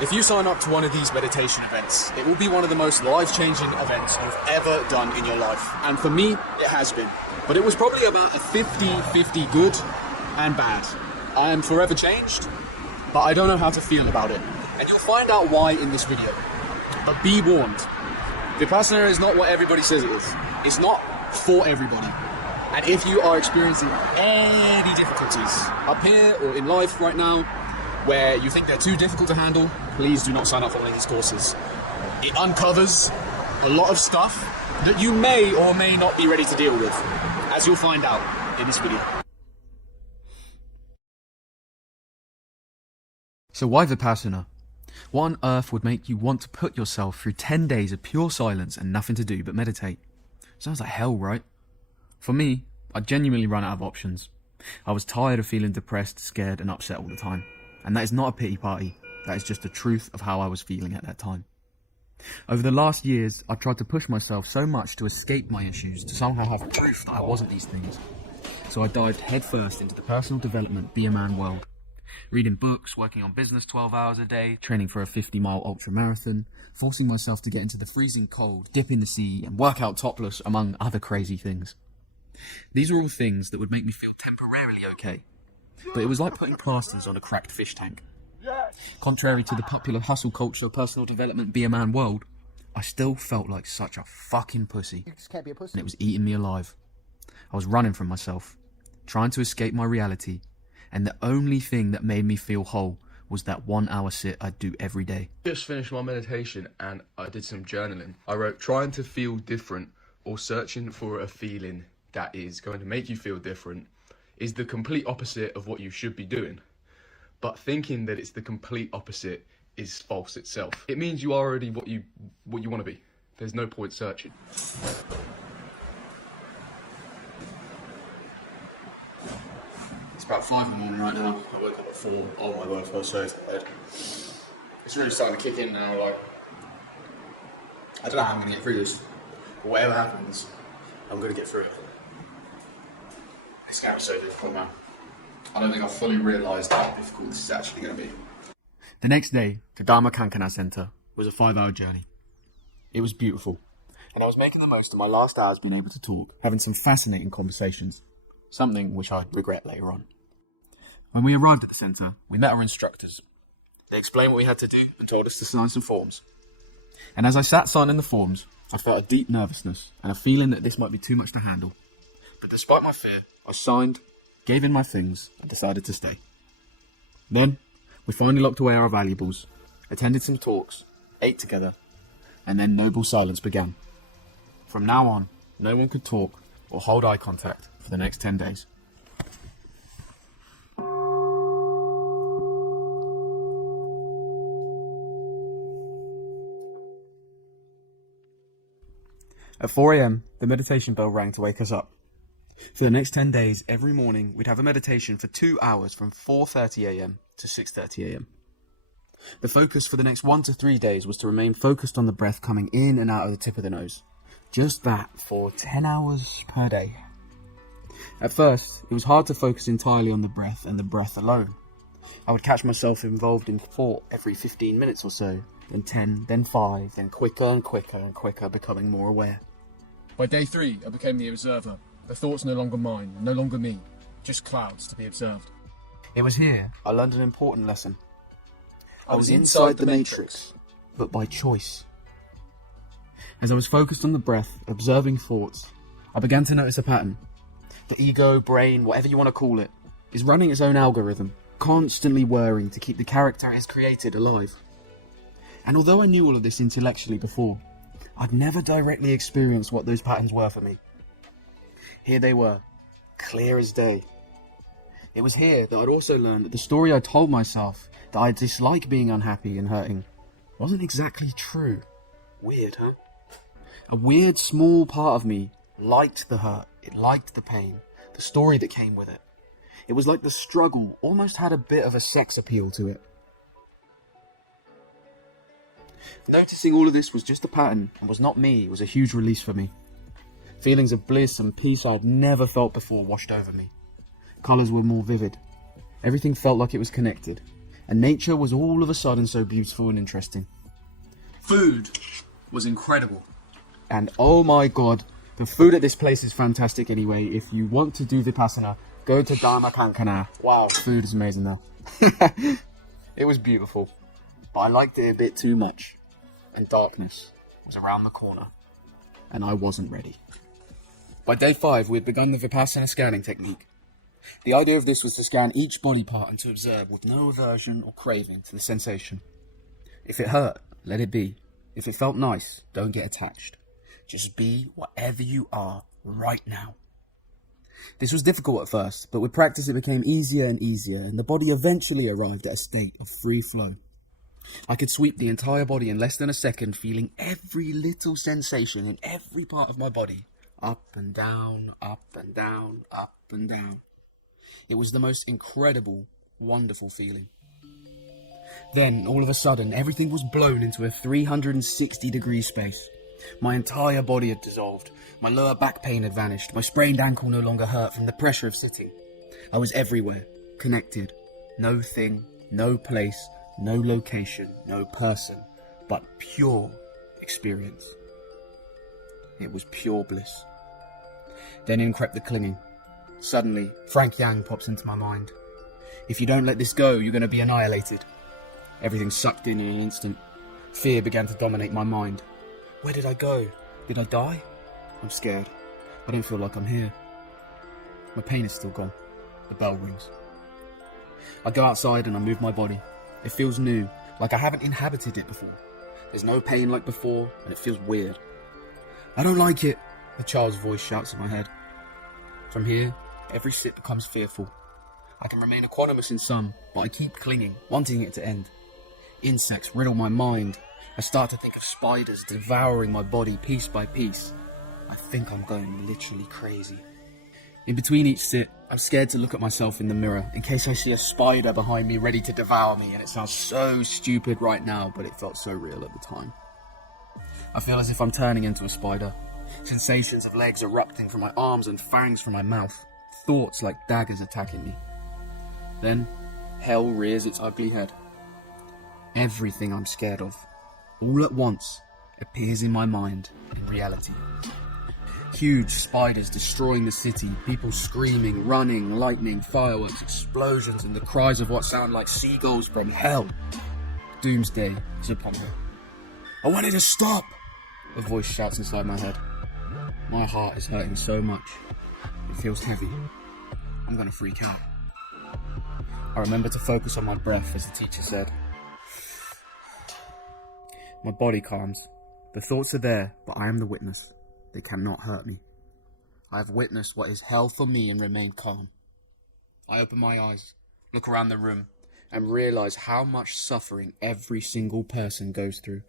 If you sign up to one of these meditation events, it will be one of the most life-changing events you've ever done in your life. And for me, it has been. But it was probably about a 50-50 good and bad. I am forever changed, but I don't know how to feel about it. And you'll find out why in this video. But be warned, Vipassana is not what everybody says it is. It's not for everybody. And if you are experiencing any difficulties up here or in life right now, where you think they're too difficult to handle, please do not sign up for one of these courses. It uncovers a lot of stuff that you may or may not be ready to deal with, as you'll find out in this video. So why Vipassana? What on earth would make you want to put yourself through 10 days of pure silence and nothing to do but meditate? Sounds like hell, right? For me, I genuinely ran out of options. I was tired of feeling depressed, scared and upset all the time. And that is not a pity party, that is just the truth of how I was feeling at that time. Over the last years, I've tried to push myself so much to escape my issues, to somehow have proof that I wasn't these things. So I dived headfirst into the personal development, be a man world. Reading books, working on business 12 hours a day, training for a 50-mile ultra marathon, forcing myself to get into the freezing cold, dip in the sea and work out topless, among other crazy things. These were all things that would make me feel temporarily okay. But it was like putting plasters on a cracked fish tank. Contrary to the popular hustle culture of personal development, be a man world, I still felt like such a fucking pussy. You just can't be a pussy. And it was eating me alive. I was running from myself, trying to escape my reality, and the only thing that made me feel whole was that 1 hour sit I'd do every day. Just finished my meditation and I did some journaling. I wrote, trying to feel different or searching for a feeling that is going to make you feel different is the complete opposite of what you should be doing. But thinking that it's the complete opposite is false itself. It means you are already what you want to be. There's no point searching. It's about 5 in the morning right now. I woke up at 4. Oh my word, I was so tired. It's really starting to kick in now, like, I don't know how I'm going to get through this. But whatever happens, I'm going to get through it. It's going to be so difficult, man. I don't think I've fully realised how difficult this is actually going to be. The next day, to Dharma Kankana Centre was a 5-hour journey. It was beautiful, and I was making the most of my last hours being able to talk, having some fascinating conversations, something which I'd regret later on. When we arrived at the centre, we met our instructors. They explained what we had to do and told us to sign some forms. And as I sat signing the forms, I felt a deep nervousness and a feeling that this might be too much to handle. But despite my fear, I signed, gave in my things, and decided to stay. Then, we finally locked away our valuables, attended some talks, ate together, and then noble silence began. From now on, no one could talk or hold eye contact for the next 10 days. At 4 AM, the meditation bell rang to wake us up. For the next 10 days, every morning, we'd have a meditation for 2 hours from 4:30 AM to 6:30 AM. The focus for the next 1 to 3 days was to remain focused on the breath coming in and out of the tip of the nose. Just that for 10 hours per day. At first, it was hard to focus entirely on the breath and the breath alone. I would catch myself involved in thought every 15 minutes or so, then 10, then 5, then quicker and quicker and quicker, becoming more aware. By day 3, I became the observer. The thoughts no longer mine, no longer me, just clouds to be observed. It was here I learned an important lesson. I was inside the matrix, but by choice. As I was focused on the breath, observing thoughts, I began to notice a pattern. The ego, brain, whatever you want to call it, is running its own algorithm, constantly whirring to keep the character it has created alive. And although I knew all of this intellectually before, I'd never directly experienced what those patterns were for me. Here they were, clear as day. It was here that I'd also learned that the story I told myself, that I dislike being unhappy and hurting, wasn't exactly true. Weird, huh? A weird small part of me liked the hurt, it liked the pain, the story that came with it. It was like the struggle almost had a bit of a sex appeal to it. Noticing all of this was just a pattern and was not me was a huge release for me. Feelings of bliss and peace I'd never felt before washed over me. Colours were more vivid. Everything felt like it was connected. and nature was all of a sudden so beautiful and interesting. Food was incredible. And oh my god, the food at this place is fantastic anyway. If you want to do Vipassana, go to Dharma Kankana. Wow, food is amazing there. It was beautiful, but I liked it a bit too much. And darkness was around the corner, and I wasn't ready. By day 5, we had begun the Vipassana scanning technique. The idea of this was to scan each body part and to observe with no aversion or craving to the sensation. If it hurt, let it be. If it felt nice, don't get attached. Just be whatever you are right now. This was difficult at first, but with practice it became easier and easier, and the body eventually arrived at a state of free flow. I could sweep the entire body in less than a second, feeling every little sensation in every part of my body, up and down, up and down, up and down. It was the most incredible, wonderful feeling. Then, all of a sudden, everything was blown into a 360-degree space. My entire body had dissolved. My lower back pain had vanished. My sprained ankle no longer hurt from the pressure of sitting. I was everywhere, connected. No thing, no place, no location, no person, but pure experience. It was pure bliss. Then in crept the clinging. Suddenly, Frank Yang pops into my mind. If you don't let this go, you're going to be annihilated. Everything sucked in an instant. Fear began to dominate my mind. Where did I go? Did I die? I'm scared. I don't feel like I'm here. My pain is still gone. The bell rings. I go outside and I move my body. It feels new, like I haven't inhabited it before. There's no pain like before, and it feels weird. I don't like it, a child's voice shouts in my head. From here, every sit becomes fearful. I can remain equanimous in some, but I keep clinging, wanting it to end. Insects riddle my mind. I start to think of spiders devouring my body piece by piece. I think I'm going literally crazy. In between each sit, I'm scared to look at myself in the mirror in case I see a spider behind me ready to devour me, and it sounds so stupid right now, but it felt so real at the time. I feel as if I'm turning into a spider. Sensations of legs erupting from my arms and fangs from my mouth. Thoughts like daggers attacking me. Then, hell rears its ugly head. Everything I'm scared of, all at once, appears in my mind in reality. Huge spiders destroying the city, people screaming, running, lightning, fireworks, explosions, and the cries of what sound like seagulls from hell. Doomsday is upon me. I wanted to stop! A voice shouts inside my head. My heart is hurting so much. It feels heavy. I'm gonna freak out. I remember to focus on my breath as the teacher said. My body calms. The thoughts are there, but I am the witness. They cannot hurt me. I have witnessed what is hell for me and remained calm. I open my eyes, look around the room, and realize how much suffering every single person goes through,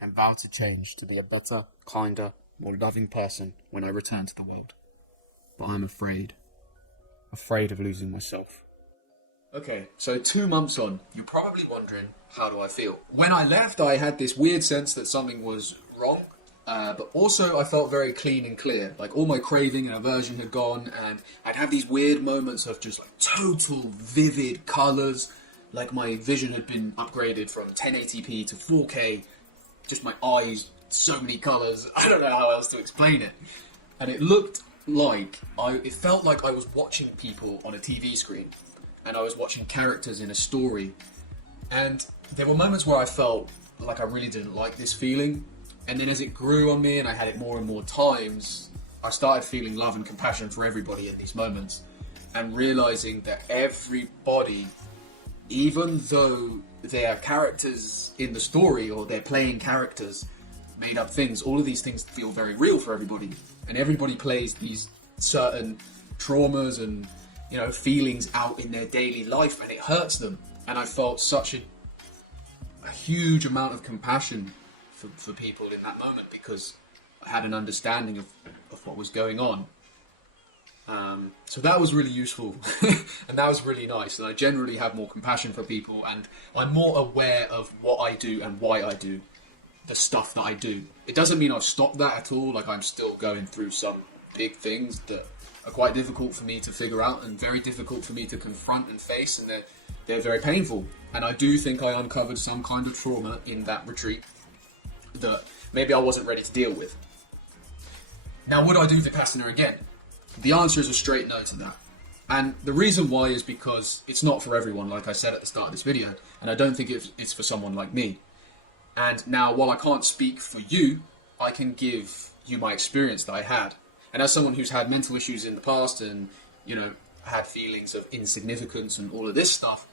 and vow to change to be a better, kinder, more loving person when I return to the world. But I'm afraid of losing myself. Okay, so 2 months on, you're probably wondering, how do I feel? When I left, I had this weird sense that something was wrong, but also I felt very clean and clear. Like all my craving and aversion had gone, and I'd have these weird moments of just like total vivid colours, like my vision had been upgraded from 1080p to 4K, just my eyes, so many colours, I don't know how else to explain it. And it looked like, it felt like I was watching people on a TV screen. And I was watching characters in a story. And there were moments where I felt like I really didn't like this feeling. And then as it grew on me and I had it more and more times, I started feeling love and compassion for everybody in these moments. And realizing that everybody, even though they are characters in the story or they're playing characters, made up things, all of these things feel very real for everybody. And everybody plays these certain traumas and feelings out in their daily life, and it hurts them. And I felt such a huge amount of compassion for people in that moment because I had an understanding of what was going on. So that was really useful and that was really nice. And I generally have more compassion for people, and I'm more aware of what I do and why I do the stuff that I do. It doesn't mean I've stopped that at all. Like I'm still going through some big things that are quite difficult for me to figure out and very difficult for me to confront and face, and they're very painful. And I do think I uncovered some kind of trauma in that retreat that maybe I wasn't ready to deal with. Now, would I do Vipassana again? The answer is a straight no to that. And the reason why is because it's not for everyone, like I said at the start of this video, and I don't think it's for someone like me. And now, while I can't speak for you, I can give you my experience that I had. And as someone who's had mental issues in the past and, you know, had feelings of insignificance and all of this stuff,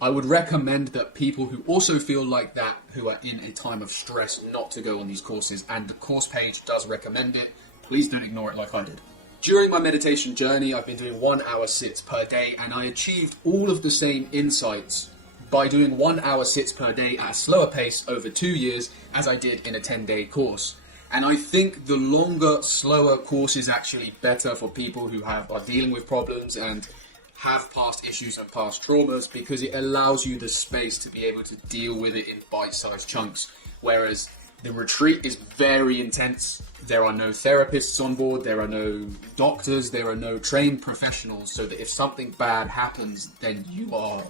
I would recommend that people who also feel like that, who are in a time of stress, not to go on these courses. And the course page does recommend it. Please don't ignore it like I did. During my meditation journey, I've been doing 1 hour sits per day, and I achieved all of the same insights by doing 1 hour sits per day at a slower pace over 2 years as I did in a 10-day course. And I think the longer, slower course is actually better for people who are dealing with problems and have past issues and past traumas, because it allows you the space to be able to deal with it in bite-sized chunks. Whereas the retreat is very intense. There are no therapists on board, there are no doctors, there are no trained professionals, so that if something bad happens, then you are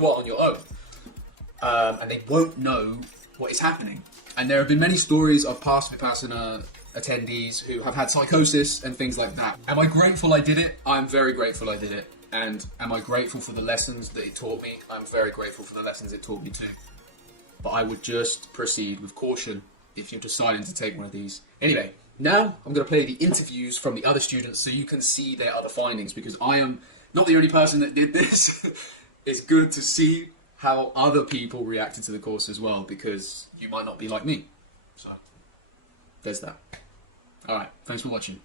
on your own. And they won't know what is happening. And there have been many stories of past Vipassana attendees who have had psychosis and things like that. Am I grateful I did it? I'm very grateful I did it. And am I grateful for the lessons that it taught me? I'm very grateful for the lessons it taught me too. But I would just proceed with caution if you're deciding to take one of these. Anyway, now I'm going to play the interviews from the other students so you can see their other findings, because I am not the only person that did this. It's good to see how other people reacted to the course as well, because you might not be like me. So, there's that. Alright, thanks for watching.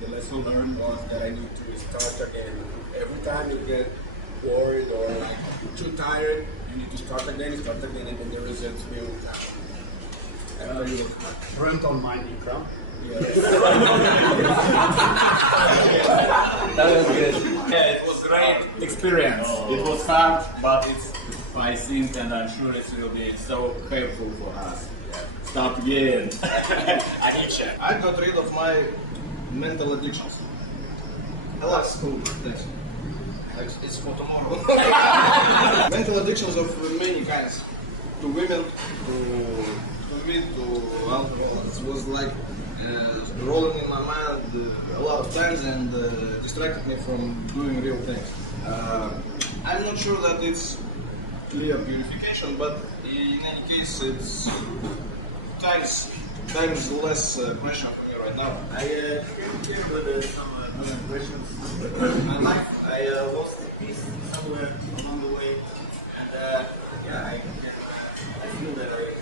The lesson learned was that I need to start again. Every time you get bored or like too tired, you need to start again, and then the results will come. Rental mining crowd. Yes. That was good. Yeah, it was great experience. It was hard, but it's I think, and I'm sure it will be so helpful for us. Yeah. Start again. I got rid of my mental addictions. I love school. It's for tomorrow. Mental addictions of many kinds. To women, to meat, to alcohol. It was like rolling in my mind a lot of times and distracted me from doing real things. I'm not sure that it's clear purification, but in any case, it's times less pressure for me right now. I came here with some questions in my life. I lost peace somewhere along the way, and yeah, I feel that I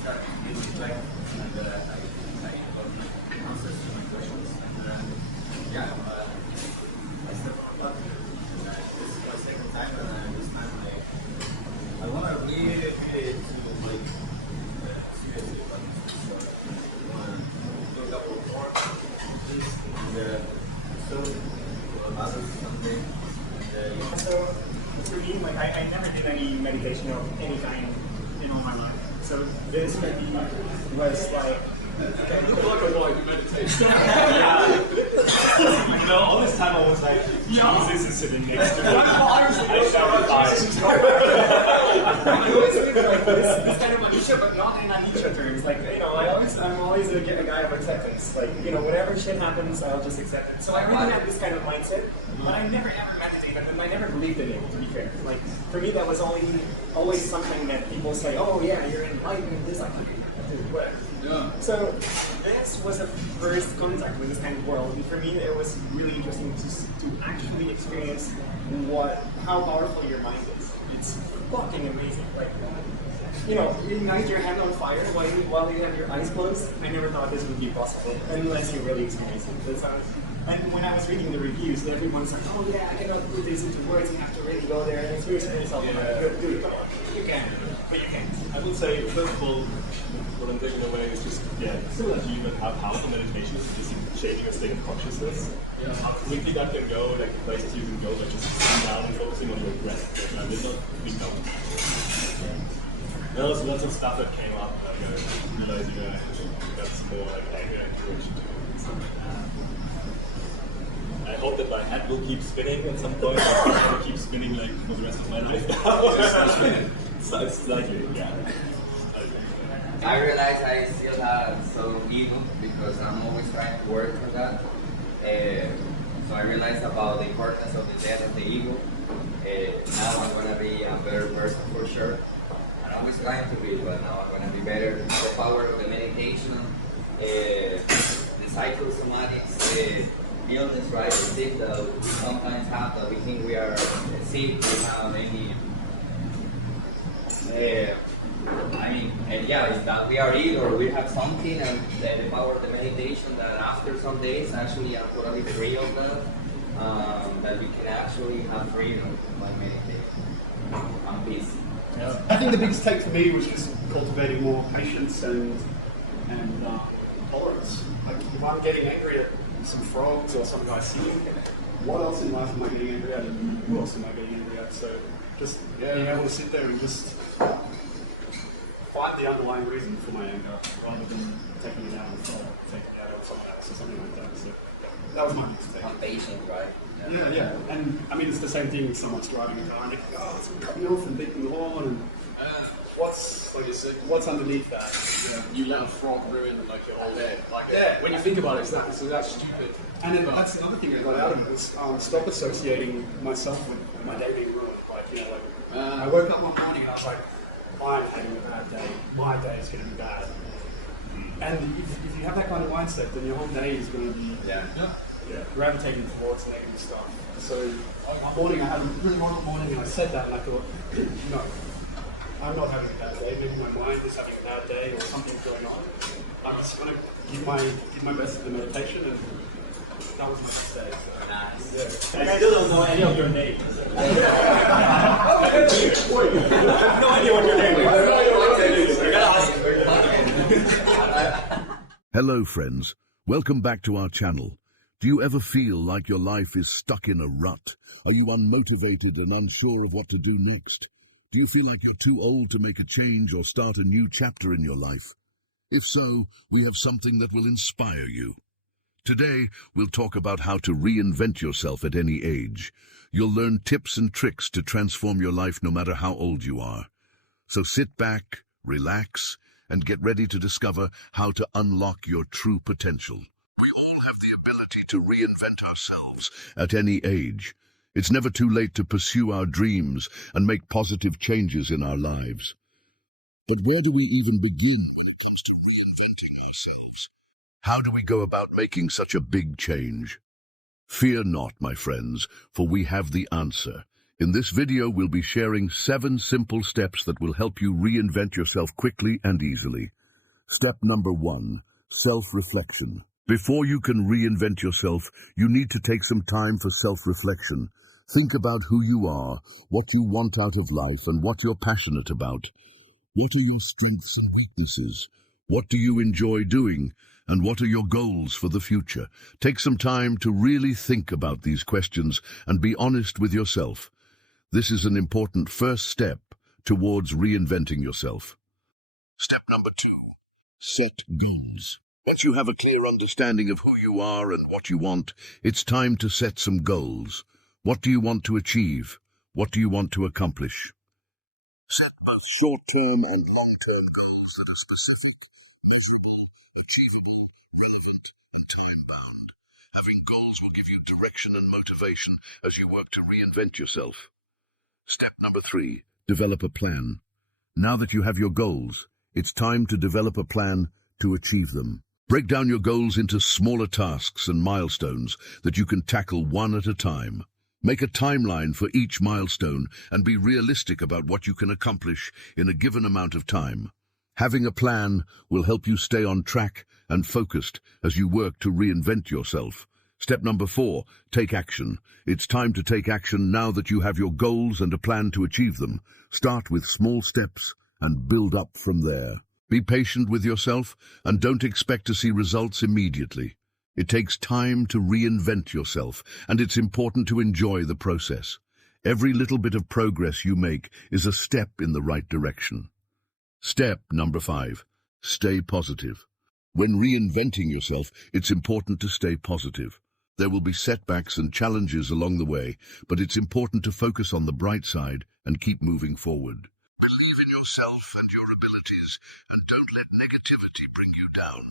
start getting back, and I got answers to my questions. And yeah, I stepped on a button. This is my second time, and this time I want to really to like seriously about this. I want to do a couple more things, and so others someday. So for me, like I never did any meditation of any kind in all my life. So this maybe was like. You look like a guy who meditates. You know, all this time I was like, Jesus is sitting next to me. I sounded tired. Like this kind of anisha, but not in anisha terms. Like, you know, I'm always a guy of acceptance. Like, you know, whatever shit happens, I'll just accept it. So I really have this kind of mindset, but I never ever meditated, and I never believed in it, to be fair. Like, for me, that was always something that people say, oh yeah, you're enlightened, this, like, whatever. Yeah. So this was the first contact with this kind of world, and for me it was really interesting to actually experience how powerful your mind is. It's fucking amazing. Like, you know, you ignite your hand on fire while you have your eyes closed. I never thought this would be possible unless you really experience it. And when I was reading the reviews, everyone's like, oh yeah, I cannot put this into words, you have to really go there and experience it yourself. Dude, come on. You can, but you can't. I would say, first of all, what I'm taking away is just, similar to you, but how powerful meditation is just changing your state of consciousness. Yeah. How quickly that can go, like the places you can go by just sitting down and focusing on your breath. I did not become. There was lots of stuff that came up, like realizing that's more like anger and courage to do and stuff like that. I hope that my head will keep spinning at some point. I will keep spinning like for the rest of my life. So slightly, yeah. I realize I still have some ego because I'm always trying to work for that. So I realized about the importance of the death of the ego. Now I'm gonna be a better person for sure. I'm always trying to be, but now I'm gonna be better. The power of the meditation, the psychosomatics, illness, right? The sick that we sometimes have that we think we are sick, we have any. It's that we are ill or we have something, and the power of the meditation that after some days actually I'm totally free of that we can actually have freedom by meditating and peace. Yeah. I think the biggest take for me was just cultivating more patience and tolerance. Like if I'm getting angry at some frogs or some guy singing, what else in life am I getting angry at? And who else am I getting angry at? So just being able to sit there and just find the underlying reason for my anger rather than taking it out on someone else or something like that. So that was my biggest take. I'm patient, right? Yeah. And I mean, it's the same thing. Someone's driving a car and they go, "Oh, it's cut me off," and beating the horn. And what's underneath that? You let a frog ruin like your whole day. When you think about it, it's that stupid. And then that's another thing I got out of it was stop associating myself with my day being ruined. I woke up one morning and I was like, I'm having a bad day. My day is going to be bad. And if you have that kind of mindset, then your whole day is going to be gravitating towards negative stuff. So one morning I had a really horrible morning and I said that and I thought, no, I'm not having a bad day. Maybe my mind is having a bad day or something's going on. I'm just going to give my best to the meditation, and that was my best day. So. Nice. And I still don't know any of your names. I have no idea what your name is. I gotta ask. Hello friends, welcome back to our channel. Do you ever feel like your life is stuck in a rut? Are you unmotivated and unsure of what to do next? Do you feel like you're too old to make a change or start a new chapter in your life? If so, we have something that will inspire you. Today, we'll talk about how to reinvent yourself at any age. You'll learn tips and tricks to transform your life no matter how old you are. So sit back, relax, and get ready to discover how to unlock your true potential. We all have the ability to reinvent ourselves at any age. It's never too late to pursue our dreams and make positive changes in our lives. But where do we even begin when it comes to reinventing ourselves? How do we go about making such a big change? Fear not, my friends, for we have the answer. In this video, we'll be sharing 7 simple steps that will help you reinvent yourself quickly and easily. Step number 1, self-reflection. Before you can reinvent yourself, you need to take some time for self-reflection. Think about who you are, what you want out of life, and what you're passionate about. What are your strengths and weaknesses? What do you enjoy doing? And what are your goals for the future? Take some time to really think about these questions and be honest with yourself. This is an important first step towards reinventing yourself. Step number 2, set goals. Once you have a clear understanding of who you are and what you want, it's time to set some goals. What do you want to achieve? What do you want to accomplish? Set both short-term and long-term goals that are specific, measurable, achievable, relevant, and time-bound. Having goals will give you direction and motivation as you work to reinvent yourself. Step number 3, develop a plan. Now that you have your goals, it's time to develop a plan to achieve them. Break down your goals into smaller tasks and milestones that you can tackle one at a time. Make a timeline for each milestone and be realistic about what you can accomplish in a given amount of time. Having a plan will help you stay on track and focused as you work to reinvent yourself. Step number 4, take action. It's time to take action now that you have your goals and a plan to achieve them. Start with small steps and build up from there. Be patient with yourself and don't expect to see results immediately. It takes time to reinvent yourself, and it's important to enjoy the process. Every little bit of progress you make is a step in the right direction. Step number 5, stay positive. When reinventing yourself, it's important to stay positive. There will be setbacks and challenges along the way, but it's important to focus on the bright side and keep moving forward. Believe in yourself and your abilities, and don't let negativity bring you down.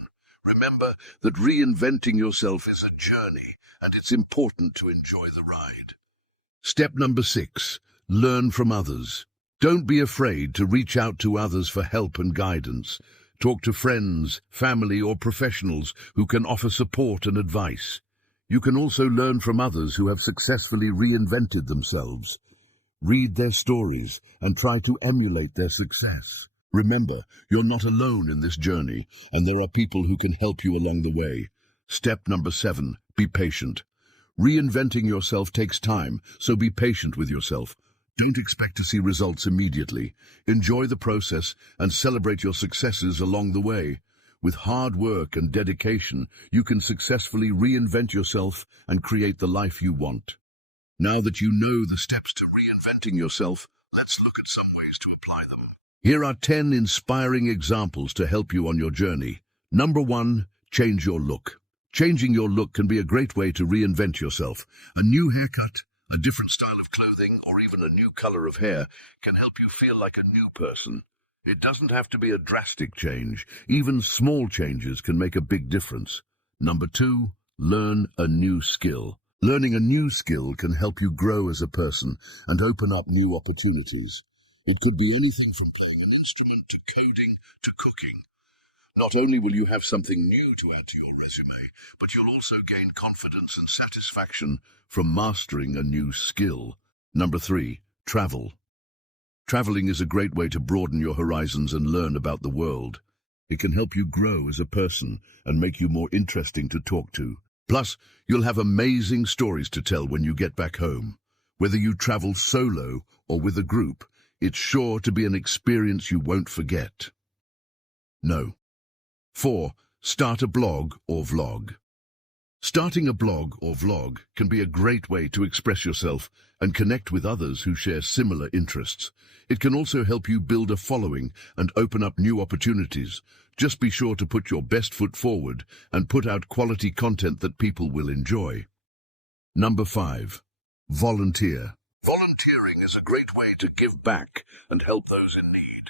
Remember that reinventing yourself is a journey, and it's important to enjoy the ride. Step number 6, learn from others. Don't be afraid to reach out to others for help and guidance. Talk to friends, family, or professionals who can offer support and advice. You can also learn from others who have successfully reinvented themselves. Read their stories and try to emulate their success. Remember, you're not alone in this journey, and there are people who can help you along the way. Step number 7, be patient. Reinventing yourself takes time, so be patient with yourself. Don't expect to see results immediately. Enjoy the process and celebrate your successes along the way. With hard work and dedication, you can successfully reinvent yourself and create the life you want. Now that you know the steps to reinventing yourself, let's look at some ways to apply them. Here are 10 inspiring examples to help you on your journey. Number 1, change your look. Changing your look can be a great way to reinvent yourself. A new haircut, a different style of clothing, or even a new color of hair can help you feel like a new person. It doesn't have to be a drastic change. Even small changes can make a big difference. Number 2, learn a new skill. Learning a new skill can help you grow as a person and open up new opportunities. It could be anything from playing an instrument to coding to cooking. Not only will you have something new to add to your resume, but you'll also gain confidence and satisfaction from mastering a new skill. Number 3, travel. Traveling is a great way to broaden your horizons and learn about the world. It can help you grow as a person and make you more interesting to talk to. Plus, you'll have amazing stories to tell when you get back home. Whether you travel solo or with a group, it's sure to be an experience you won't forget. 4, start a blog or vlog. Starting a blog or vlog can be a great way to express yourself and connect with others who share similar interests. It can also help you build a following and open up new opportunities. Just be sure to put your best foot forward and put out quality content that people will enjoy. Number 5, volunteer. Volunteering is a great way to give back and help those in need.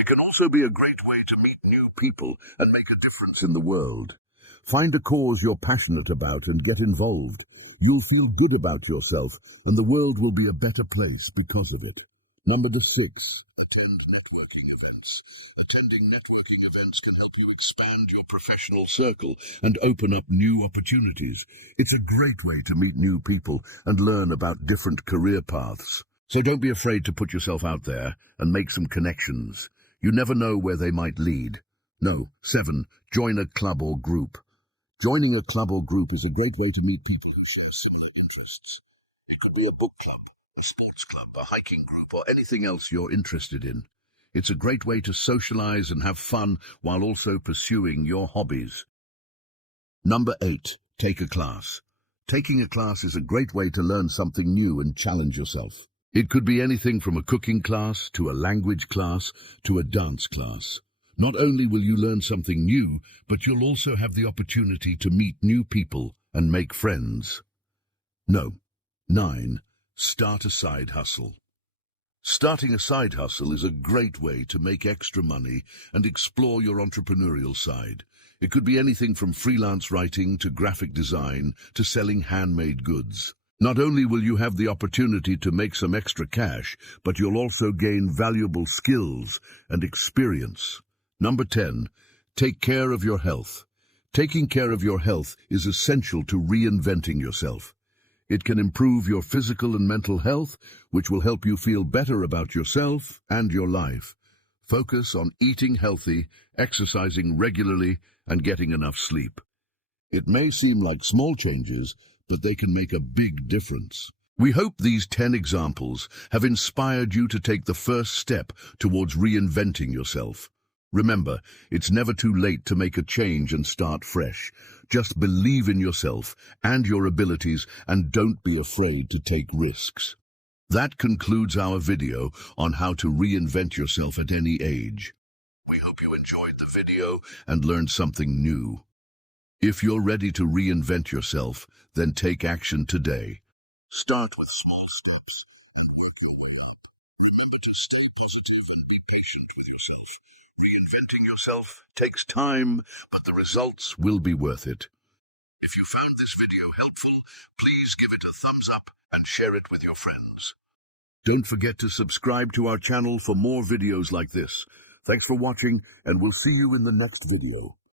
It can also be a great way to meet new people and make a difference in the world. Find a cause you're passionate about and get involved. You'll feel good about yourself, and the world will be a better place because of it. Number 6, attend networking events. Attending networking events can help you expand your professional circle and open up new opportunities. It's a great way to meet new people and learn about different career paths. So don't be afraid to put yourself out there and make some connections. You never know where they might lead. 7, join a club or group. Joining a club or group is a great way to meet people who share similar interests. It could be a book club, a sports club, a hiking group, or anything else you're interested in. It's a great way to socialize and have fun while also pursuing your hobbies. Number 8, take a class. Taking a class is a great way to learn something new and challenge yourself. It could be anything from a cooking class to a language class to a dance class. Not only will you learn something new, but you'll also have the opportunity to meet new people and make friends. 9, start a side hustle. Starting a side hustle is a great way to make extra money and explore your entrepreneurial side. It could be anything from freelance writing to graphic design to selling handmade goods. Not only will you have the opportunity to make some extra cash, but you'll also gain valuable skills and experience. Number 10, take care of your health. Taking care of your health is essential to reinventing yourself. It can improve your physical and mental health, which will help you feel better about yourself and your life. Focus on eating healthy, exercising regularly, and getting enough sleep. It may seem like small changes, but they can make a big difference. We hope these 10 examples have inspired you to take the first step towards reinventing yourself. Remember, it's never too late to make a change and start fresh. Just believe in yourself and your abilities and don't be afraid to take risks. That concludes our video on how to reinvent yourself at any age. We hope you enjoyed the video and learned something new. If you're ready to reinvent yourself, then take action today. Start with small steps. Remember to stay positive and be patient with yourself. Reinventing yourself takes time, but the results will be worth it. If you found this video helpful, please give it a thumbs up and share it with your friends. Don't forget to subscribe to our channel for more videos like this. Thanks for watching, and we'll see you in the next video.